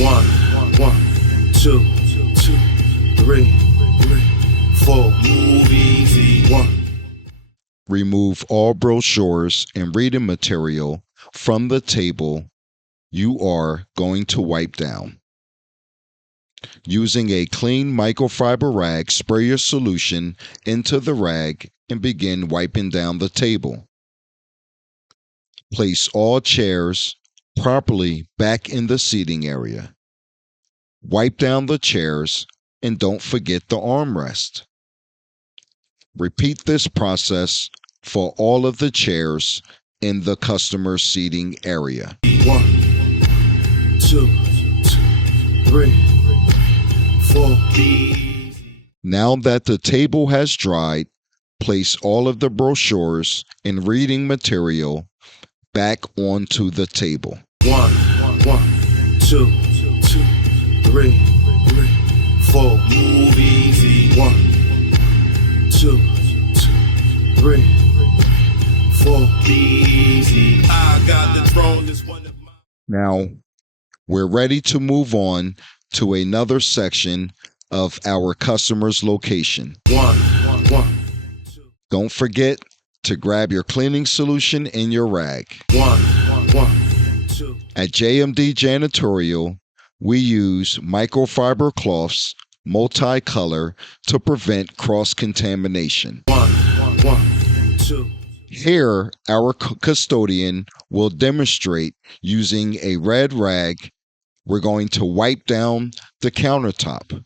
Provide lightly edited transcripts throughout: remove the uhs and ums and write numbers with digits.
One, two, three, four. Move easy. One. Remove all brochures and reading material from the table you are going to wipe down. Using a clean microfiber rag, spray your solution into the rag and begin wiping down the table. Place all chairs properly back in the seating area. Wipe down the chairs and don't forget the armrest. Repeat this process for all of the chairs in the customer seating area. One, two, three, four. Now that the table has dried, place all of the brochures and reading material back onto the table. One, two, three, four. Move easy. One, two, three, four. Easy. I got the throne. This one of my. Now, we're ready to move on to another section of our customer's location. One. Don't forget to grab your cleaning solution and your rag. One, two. At JMD Janitorial, we use microfiber cloths, multicolor, to prevent cross-contamination. One, two. Here, our custodian will demonstrate using a red rag. We're going to wipe down the countertop.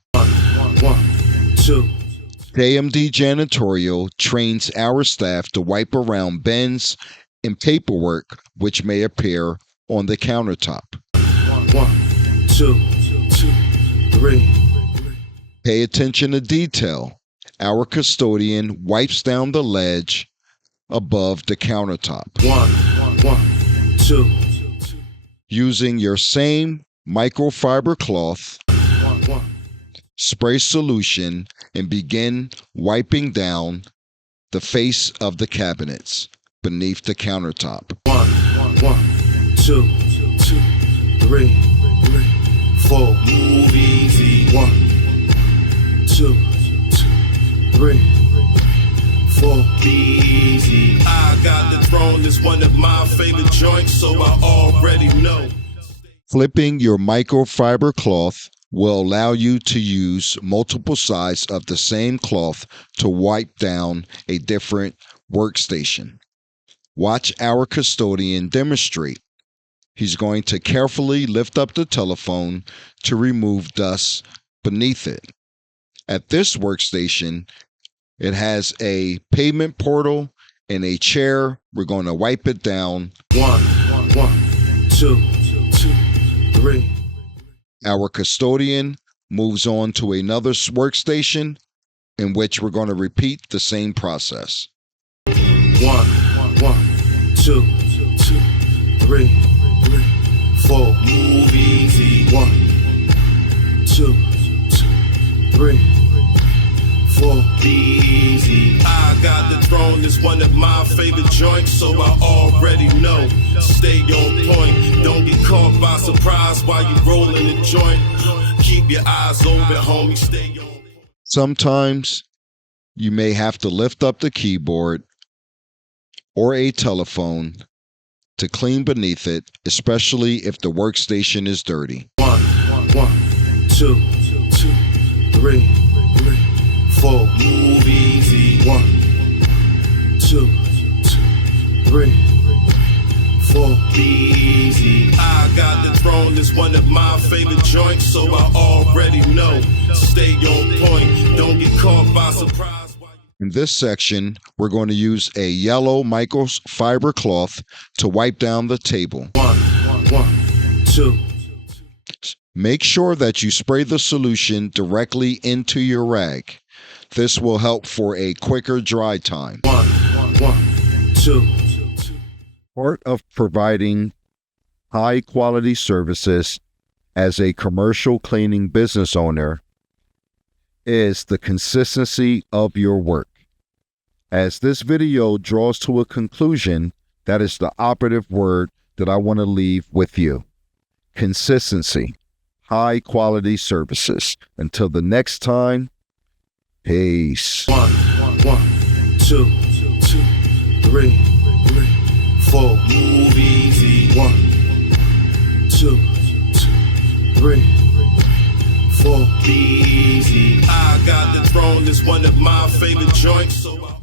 One, two. JMD Janitorial trains our staff to wipe around bins and paperwork which may appear on the countertop. One, two, three. Pay attention to detail. Our custodian wipes down the ledge above the countertop. One, two. Using your same microfiber cloth, spray solution and begin wiping down the face of the cabinets beneath the countertop. One, two, three, four. Move easy. One, two, three, four. Easy. I got the throne. It's one of my favorite joints, so I already know. Flipping your microfiber cloth will allow you to use multiple sides of the same cloth to wipe down a different workstation. Watch our custodian demonstrate. He's going to carefully lift up the telephone to remove dust beneath it. At this workstation, it has a payment portal and a chair. We're going to wipe it down. One, two, three. Our custodian moves on to another workstation in which we're going to repeat the same process. One, two, three, four. Move easy. One, two, three, four. Easy. I got the throne. It's one of my favorite joints, so I already know. Stay on point. Don't get caught by surprise while you rolling the joint. Keep your eyes open, homie. Stay on. Sometimes you may have to lift up the keyboard or a telephone to clean beneath it, especially if the workstation is dirty. One, two, three, four. Move easy. One, two, three, four. Easy. I got the throne. It's one of my favorite joints, so I already know. Stay on point. Don't get caught by surprise. In this section, we're going to use a yellow microfiber cloth to wipe down the table. One, two. Make sure that you spray the solution directly into your rag. This will help for a quicker dry time. One, two. Part of providing high quality services as a commercial cleaning business owner is the consistency of your work. As this video draws to a conclusion, that is the operative word that I want to leave with you. Consistency. high quality services. Until the next time, peace. 1, 2, 3, 4. Move easy. 1, 2, 3, 4. Be easy. I got the throne is one of my favorite joints. So